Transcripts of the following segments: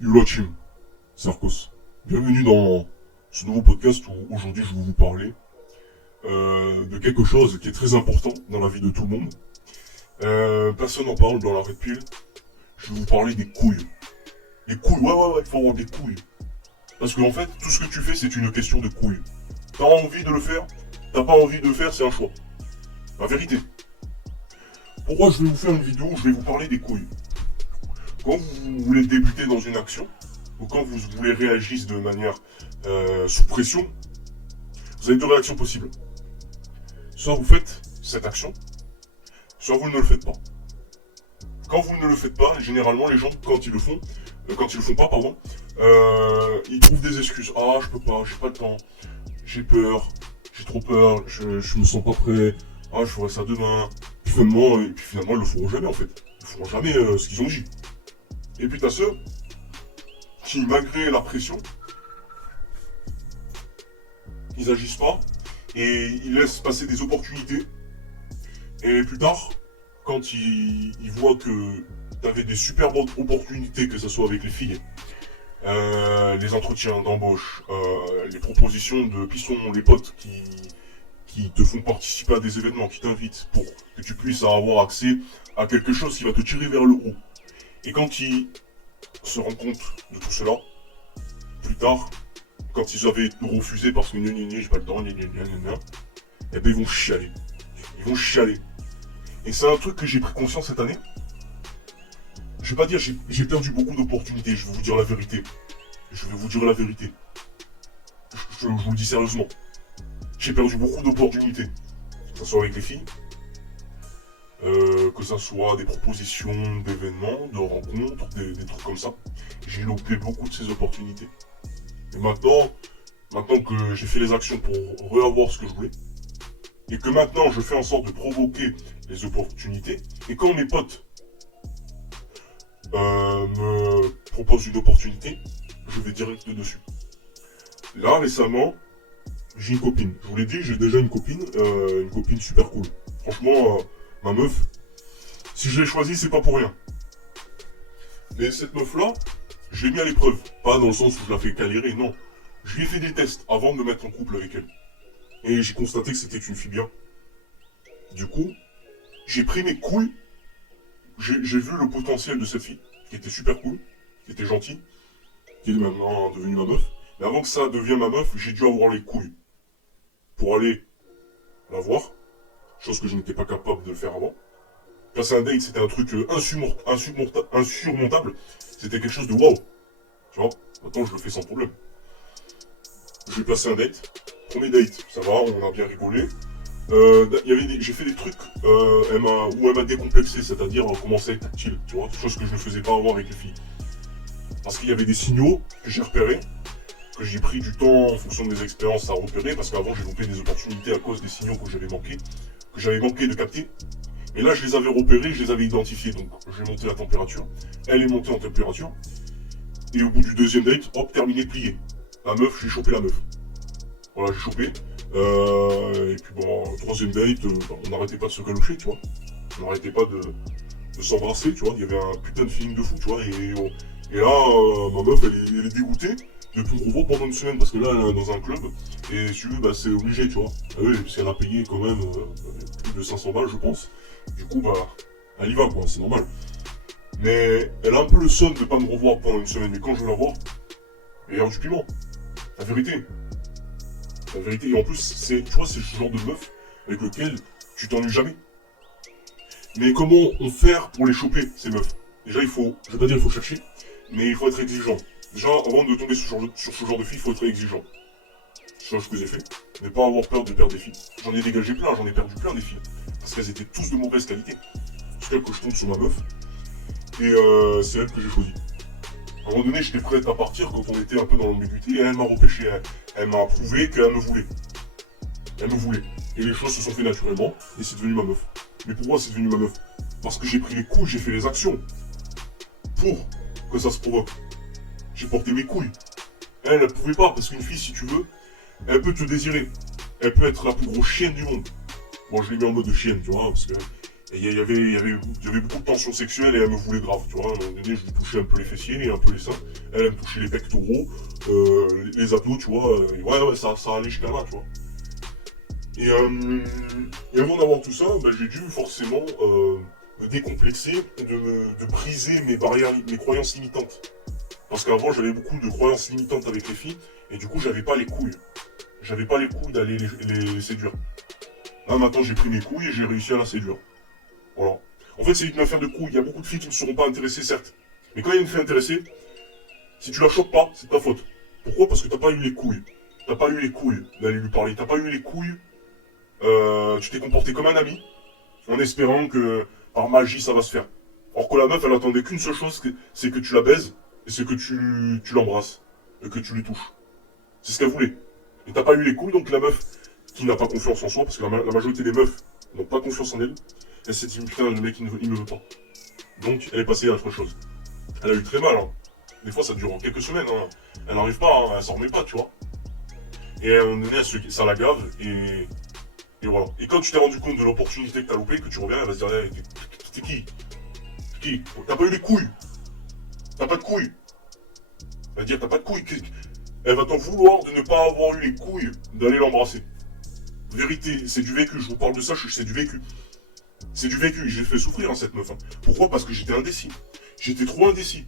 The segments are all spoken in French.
Yo la team, c'est Arcos. Bienvenue dans ce nouveau podcast où aujourd'hui je vais vous parler de quelque chose qui est très important dans la vie de tout le monde. Personne n'en parle dans la red pill. Je vais vous parler des couilles. Les couilles, ouais, il faut avoir des couilles. Parce qu'en fait, tout ce que tu fais, c'est une question de couilles. T'as envie de le faire, t'as pas envie de le faire, c'est un choix. La vérité. Pourquoi je vais vous faire une vidéo où je vais vous parler des couilles? Quand vous voulez débuter dans une action, ou quand vous voulez réagir de manière sous pression, vous avez deux réactions possibles. Soit vous faites cette action, soit vous ne le faites pas. Quand vous ne le faites pas, généralement les gens, quand ils le font, pardon, ils trouvent des excuses. Ah, je peux pas, j'ai pas le temps, j'ai peur, j'ai trop peur, je me sens pas prêt, ah, je ferai ça demain. Puis finalement, ils le feront jamais en fait. Ils feront jamais ce qu'ils ont dit. Et puis t'as ceux qui, malgré la pression, ils agissent pas et ils laissent passer des opportunités. Et plus tard, quand ils voient que tu avais des super bonnes opportunités, que ce soit avec les filles, les entretiens d'embauche, les propositions de pistons, les potes qui te font participer à des événements, qui t'invitent pour que tu puisses avoir accès à quelque chose qui va te tirer vers le haut. Et quand ils se rendent compte de tout cela, plus tard, quand ils avaient tout refusé parce que j'ai pas le temps, et ben ils vont chialer. Ils vont chialer. Et c'est un truc que j'ai pris conscience cette année. Je vais pas dire j'ai perdu beaucoup d'opportunités, je vais vous dire la vérité. Je vais vous dire la vérité. Je vous le dis sérieusement. J'ai perdu beaucoup d'opportunités. Que ce soit avec les filles, que ce soit des propositions d'événements, de rencontres, des trucs comme ça. J'ai loupé beaucoup de ces opportunités. Et maintenant que j'ai fait les actions pour reavoir ce que je voulais, et que maintenant je fais en sorte de provoquer les opportunités, et quand mes potes me proposent une opportunité, je vais direct dessus. Là, récemment, j'ai une copine. Je vous l'ai dit, j'ai déjà une copine super cool. Franchement, ma meuf, si je l'ai choisie, c'est pas pour rien. Mais cette meuf-là, je l'ai mis à l'épreuve. Pas dans le sens où je la fais galérer, non. Je lui ai fait des tests avant de me mettre en couple avec elle. Et j'ai constaté que c'était une fille bien. Du coup, j'ai pris mes couilles. J'ai vu le potentiel de cette fille, qui était super cool, qui était gentille, qui est maintenant devenue ma meuf. Mais avant que ça devienne ma meuf, j'ai dû avoir les couilles pour aller la voir, chose que je n'étais pas capable de le faire avant. Passer un date, c'était un truc insurmontable. C'était quelque chose de waouh. Tu vois, maintenant je le fais sans problème. J'ai passé un date. Premier date, ça va, on a bien rigolé. J'ai fait des trucs où elle m'a décomplexé, c'est-à-dire commencer à être tactile, tu vois, chose que je ne faisais pas avant avec les filles. Parce qu'il y avait des signaux que j'ai repérés, que j'ai pris du temps en fonction de mes expériences à repérer, parce qu'avant j'ai loupé des opportunités à cause des signaux que j'avais manqué de capter. Et là je les avais repérés, je les avais identifiés, donc j'ai monté la température, elle est montée en température, et au bout du deuxième date, hop, terminé, plié. La meuf, j'ai chopé la meuf. Voilà, j'ai chopé. Et puis bon, troisième date, on n'arrêtait pas de se galocher, tu vois. On n'arrêtait pas de s'embrasser, tu vois. Il y avait un putain de feeling de fou, tu vois. Et là, ma meuf, elle est dégoûtée de plus me revoir pendant une semaine parce que là, elle est dans un club. Et si tu veux, bah, c'est obligé, tu vois. Ah oui, parce qu'elle a payé quand même plus de 500 balles, je pense. Du coup, bah, elle y va, quoi, c'est normal. Mais elle a un peu le son de pas me revoir pendant une semaine. Mais quand je veux la voir, il y a du piment. La vérité. La vérité, et en plus, tu vois, c'est ce genre de meuf avec lequel tu t'ennuies jamais. Mais comment on faire pour les choper, ces meufs? Déjà, je vais pas dire il faut chercher, mais il faut être exigeant. Déjà, avant de tomber sur ce genre de filles, il faut être exigeant. C'est ce que j'ai fait. Ne pas avoir peur de perdre des filles. J'en ai dégagé plein, j'en ai perdu plein des filles. Parce qu'elles étaient tous de mauvaise qualité. C'est elle que je tombe sur ma meuf. Et c'est elle que j'ai choisie. À un moment donné, j'étais prêt à partir quand on était un peu dans l'ambiguïté et elle m'a repêché. Elle m'a prouvé qu'elle me voulait. Elle me voulait. Et les choses se sont fait naturellement et c'est devenu ma meuf. Mais pourquoi c'est devenu ma meuf? Parce que j'ai pris les couilles, j'ai fait les actions pour que ça se provoque. J'ai porté mes couilles. Elle pouvait pas parce qu'une fille, si tu veux, elle peut te désirer. Elle peut être la plus grosse chienne du monde. Bon, je l'ai mis en mode chienne, tu vois, parce que Et il y avait beaucoup de tensions sexuelles et elle me voulait grave, tu vois. À un moment donné, je lui touchais un peu les fessiers et un peu les seins. Elle me touchait les pectoraux, les abdos, tu vois. Ouais, ça allait jusqu'à là, tu vois. Et, euh, et avant d'avoir tout ça, bah, j'ai dû forcément me décomplexer, de briser mes barrières, mes croyances limitantes. Parce qu'avant, j'avais beaucoup de croyances limitantes avec les filles, et du coup, j'avais pas les couilles. J'avais pas les couilles d'aller les séduire. Là, maintenant, j'ai pris mes couilles et j'ai réussi à la séduire. Voilà. En fait, c'est une affaire de couilles. Il y a beaucoup de filles qui ne seront pas intéressées, certes. Mais quand il y a une fille intéressée, si tu la chopes pas, c'est de ta faute. Pourquoi? Parce que t'as pas eu les couilles. T'as pas eu les couilles d'aller lui parler. T'as pas eu les couilles. Tu t'es comporté comme un ami, en espérant que par magie ça va se faire. Or que la meuf, elle attendait qu'une seule chose, c'est que tu la baises, et c'est que tu l'embrasses, et que tu lui touches. C'est ce qu'elle voulait. Et t'as pas eu les couilles, donc la meuf, qui n'a pas confiance en soi, parce que la majorité des meufs n'ont pas confiance en elle, elle s'est dit, putain, le mec, il me veut pas. Donc, elle est passée à autre chose. Elle a eu très mal, hein. Des fois, ça dure en quelques semaines, hein. Elle n'arrive pas, hein. Elle s'en remet pas, tu vois. Et à un moment donné, ça la gave, et voilà. Et quand tu t'es rendu compte de l'opportunité que t'as loupé, que tu reviens, elle va se dire, hey, t'es qui? Qui? T'as pas eu les couilles. T'as pas de couilles. Elle va dire, t'as pas de couilles. Elle va t'en vouloir de ne pas avoir eu les couilles d'aller l'embrasser. Vérité, c'est du vécu. Je vous parle de ça, c'est du vécu. C'est du vécu. J'ai fait souffrir, hein, cette meuf. Hein. Pourquoi? Parce que j'étais indécis. J'étais trop indécis.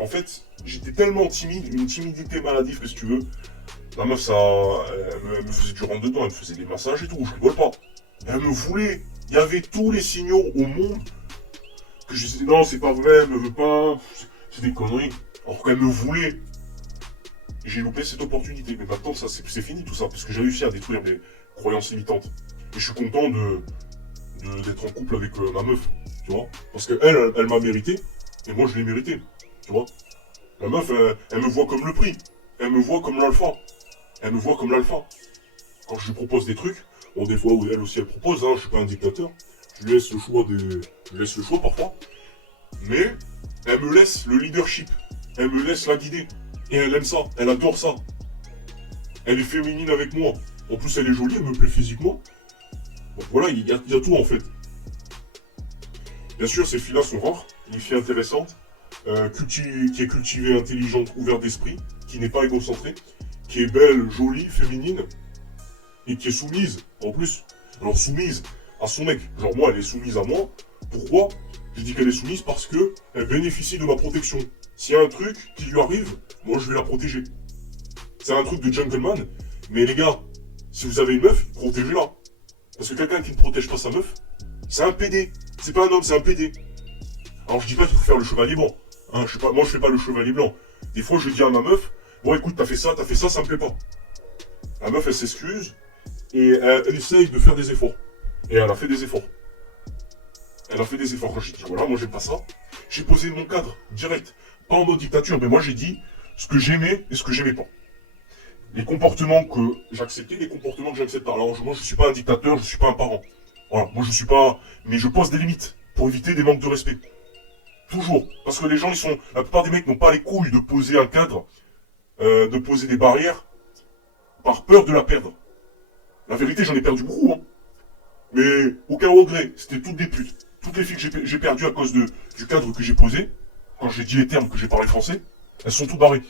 En fait, j'étais tellement timide, une timidité maladive que si tu veux. La meuf, elle me faisait du rentre dedans, elle me faisait des massages et tout, je rigole pas. Elle me voulait. Il y avait tous les signaux au monde que je disais non, c'est pas vrai, elle me veut pas, c'est des conneries. Alors qu'elle me voulait. J'ai loupé cette opportunité. Mais maintenant, ça, c'est fini tout ça, parce que j'ai réussi à détruire mes croyances limitantes. Et je suis content d'être en couple avec ma meuf, tu vois. Parce qu'elle, elle m'a mérité, et moi, je l'ai mérité, tu vois. La meuf, elle me voit comme le prix. Elle me voit comme l'alpha. Elle me voit comme l'alpha. Quand je lui propose des trucs, bon, des fois où elle aussi elle propose, hein, je suis pas un dictateur, je lui laisse le choix parfois, mais elle me laisse le leadership, elle me laisse la guider, et elle aime ça, elle adore ça. Elle est féminine avec moi, en plus elle est jolie, elle me plaît physiquement. Donc voilà, il y a tout en fait. Bien sûr, ces filles-là sont rares, une fille intéressante, qui est cultivée, intelligente, ouverte d'esprit, qui n'est pas égocentrée, qui est belle, jolie, féminine, et qui est soumise, en plus. Alors soumise à son mec. Genre moi, elle est soumise à moi. Pourquoi? Je dis qu'elle est soumise parce que elle bénéficie de ma protection. S'il y a un truc qui lui arrive, moi je vais la protéger. C'est un truc de gentleman. Mais les gars, si vous avez une meuf, protégez-la. Parce que quelqu'un qui ne protège pas sa meuf, c'est un PD. C'est pas un homme, c'est un PD. Alors je dis pas qu'il faut faire le chevalier blanc. Hein, moi je fais pas le chevalier blanc. Des fois je dis à ma meuf, bon écoute, t'as fait ça me plaît pas. La meuf elle s'excuse, et elle essaye de faire des efforts. Et elle a fait des efforts. Elle a fait des efforts. Quand j'ai dit, voilà, moi j'aime pas ça, j'ai posé mon cadre, direct. Pas en mode dictature, mais moi j'ai dit ce que j'aimais et ce que j'aimais pas. Les comportements que j'acceptais, les comportements que j'accepte pas. Alors moi je suis pas un dictateur, je suis pas un parent. Voilà, moi je suis pas... Mais je pose des limites pour éviter des manques de respect. Toujours. Parce que les gens, la plupart des mecs n'ont pas les couilles de poser un cadre, de poser des barrières, par peur de la perdre. La vérité, j'en ai perdu beaucoup, hein. Mais aucun regret, c'était toutes des putes. Toutes les filles que j'ai perdues à cause du cadre que j'ai posé, quand j'ai dit les termes que j'ai parlé français, elles sont toutes barrées.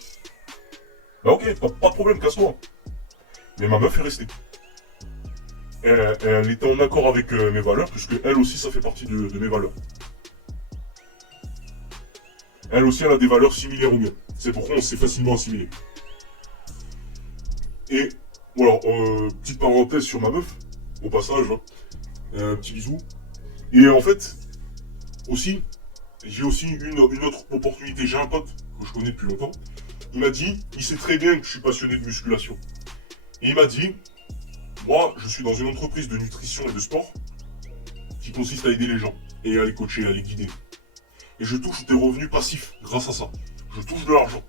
Bah ok, pas de problème, casse-toi. Mais ma meuf est restée. Elle était en accord avec mes valeurs, puisque elle aussi, ça fait partie de mes valeurs. Elle aussi, elle a des valeurs similaires aux miennes. C'est pourquoi on s'est facilement assimilé. Et voilà, petite parenthèse sur ma meuf, au passage, hein. Petit bisou. Et en fait, aussi, j'ai aussi une autre opportunité. J'ai un pote que je connais depuis longtemps. Il m'a dit, il sait très bien que je suis passionné de musculation. Et il m'a dit, moi, je suis dans une entreprise de nutrition et de sport qui consiste à aider les gens et à les coacher, à les guider. Et je touche des revenus passifs grâce à ça. Je touche de l'argent.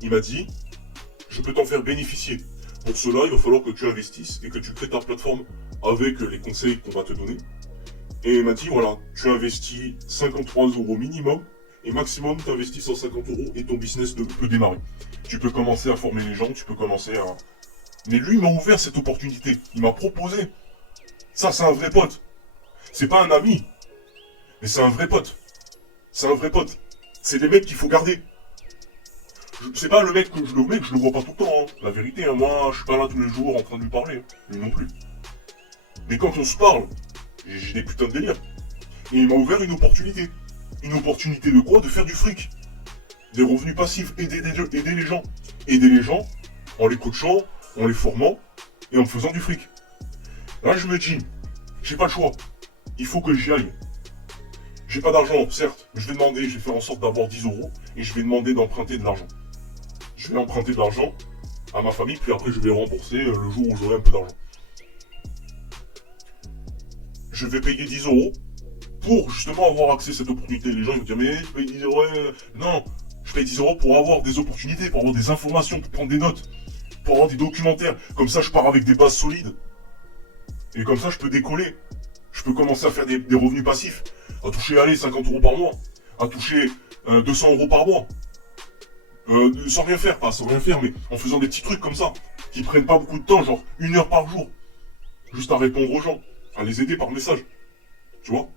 Il m'a dit, je peux t'en faire bénéficier. Pour cela, il va falloir que tu investisses et que tu crées ta plateforme avec les conseils qu'on va te donner. Et il m'a dit, voilà, tu investis 53 € minimum, et maximum, tu investis 150 € et ton business peut démarrer. Tu peux commencer à former les gens, tu peux commencer à... Mais lui, il m'a ouvert cette opportunité. Il m'a proposé. Ça, c'est un vrai pote. C'est pas un ami, mais c'est un vrai pote. C'est un vrai pote. C'est des mecs qu'il faut garder. C'est pas le mec que je le vois pas tout le temps, hein. La vérité, hein, moi, je suis pas là tous les jours en train de lui parler, hein. Lui non plus. Mais quand on se parle, j'ai des putains de délire. Et il m'a ouvert une opportunité. Une opportunité de quoi? De faire du fric. Des revenus passifs, aider les gens. Aider les gens en les coachant, en les formant et en faisant du fric. Là, je me dis, j'ai pas le choix. Il faut que j'y aille. J'ai pas d'argent, certes, mais je vais faire en sorte d'avoir 10 euros et je vais demander d'emprunter de l'argent. Je vais emprunter de l'argent à ma famille, puis après je vais rembourser le jour où j'aurai un peu d'argent. Je vais payer 10 euros pour justement avoir accès à cette opportunité. Les gens ils vont dire, mais tu payes 10 euros, non, je paye 10 euros pour avoir des opportunités, pour avoir des informations, pour prendre des notes, pour avoir des documentaires. Comme ça, je pars avec des bases solides. Et comme ça, je peux décoller. Je peux commencer à faire des revenus passifs. À toucher, allez, 50 euros par mois. À toucher 200 euros par mois. Sans rien faire, pas sans rien faire, mais en faisant des petits trucs comme ça. Qui prennent pas beaucoup de temps, genre 1 heure par jour. Juste à répondre aux gens. À les aider par message. Tu vois?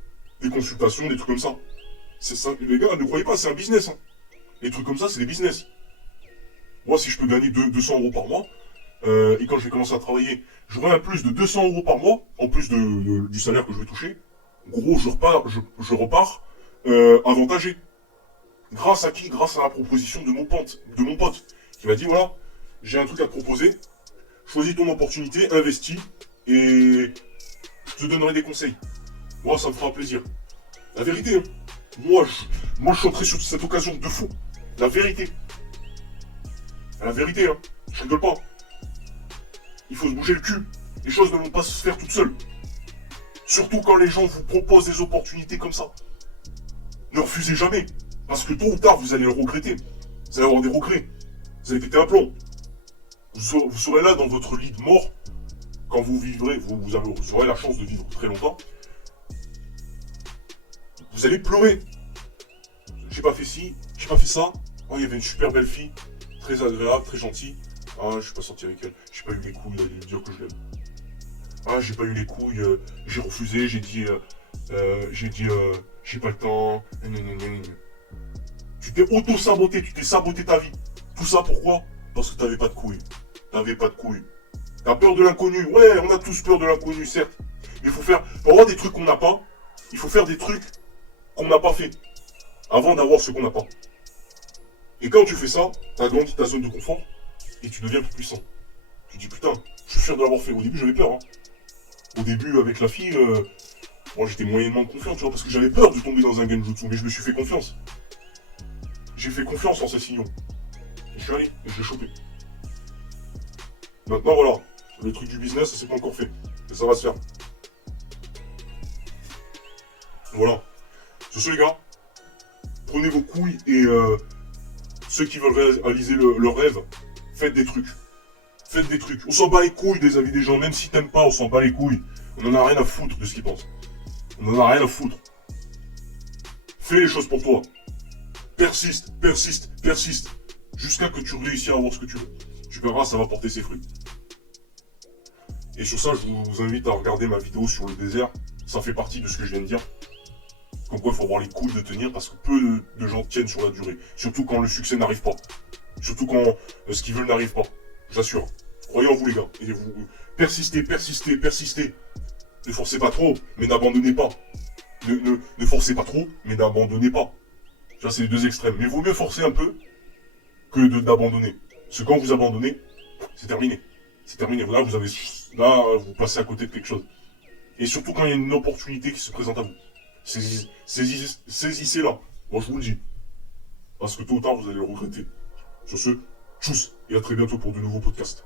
Des consultations, des trucs comme ça. C'est ça, les gars, ne croyez pas, c'est un business. Hein. Les trucs comme ça, c'est des business. Moi, si je peux gagner 200 euros par mois, et quand je vais commencer à travailler, j'aurai un plus de 200 euros par mois, en plus du salaire que je vais toucher. Gros, je repars avantagé. Grâce à qui? Grâce à la proposition de mon pote, qui m'a dit, voilà, j'ai un truc à te proposer, choisis ton opportunité, investis, et je te donnerai des conseils. Moi, ça me fera plaisir. La vérité, hein. Moi, je sauterai sur cette occasion de fou. La vérité. La vérité, hein. Je rigole pas. Il faut se bouger le cul. Les choses ne vont pas se faire toutes seules. Surtout quand les gens vous proposent des opportunités comme ça. Ne refusez jamais. Parce que tôt ou tard, vous allez le regretter. Vous allez avoir des regrets. Vous allez péter un plomb. Vous serez là dans votre lit de mort. Quand vous vivrez, vous aurez la chance de vivre très longtemps. Vous allez pleurer. J'ai pas fait ci, j'ai pas fait ça. Oh, il y avait une super belle fille. Très agréable, très gentille. Ah, je suis pas sorti avec elle. J'ai pas eu les couilles d'aller lui dire que je l'aime. Ah, j'ai pas eu les couilles. J'ai refusé, j'ai dit, j'ai pas le temps. Tu t'es auto-saboté, tu t'es saboté ta vie. Tout ça pourquoi? Parce que t'avais pas de couilles. T'avais pas de couilles. T'as peur de l'inconnu. Ouais, on a tous peur de l'inconnu, certes. Mais pour avoir des trucs qu'on n'a pas, il faut faire des trucs qu'on n'a pas fait. Avant d'avoir ce qu'on n'a pas. Et quand tu fais ça, tu agrandis ta zone de confort et tu deviens plus puissant. Tu dis putain, je suis fier de l'avoir fait. Au début, j'avais peur. Hein. Au début, avec la fille, moi j'étais moyennement confiant, tu vois, parce que j'avais peur de tomber dans un genjutsu, mais je me suis fait confiance. J'ai fait confiance en Cécilion. Je suis allé et je l'ai chopé. Maintenant, voilà, le truc du business, ça s'est pas encore fait. Mais ça va se faire. Voilà. Sur ce, les gars, prenez vos couilles et ceux qui veulent réaliser leur rêve, faites des trucs. Faites des trucs. On s'en bat les couilles des avis des gens, même si t'aimes pas, on s'en bat les couilles. On en a rien à foutre de ce qu'ils pensent. On en a rien à foutre. Fais les choses pour toi. Persiste, persiste, persiste. Jusqu'à que tu réussisses à avoir ce que tu veux. Tu verras, ça va porter ses fruits. Et sur ça, je vous invite à regarder ma vidéo sur le désert. Ça fait partie de ce que je viens de dire. Comme quoi, il faut avoir les couilles de tenir parce que peu de gens tiennent sur la durée. Surtout quand le succès n'arrive pas. Surtout quand ce qu'ils veulent n'arrive pas. J'assure. Croyez en vous, les gars. Et vous persistez, persistez, persistez. Ne forcez pas trop, mais n'abandonnez pas. Ne forcez pas trop, mais n'abandonnez pas. Ça, c'est les deux extrêmes. Mais il vaut mieux forcer un peu que d'abandonner. Parce que quand vous abandonnez, c'est terminé. C'est terminé. Là, vous passez à côté de quelque chose. Et surtout quand il y a une opportunité qui se présente à vous. Saisissez-la. Moi, je vous le dis. Parce que tôt ou tard, vous allez le regretter. Sur ce, tchuss. Et à très bientôt pour de nouveaux podcasts.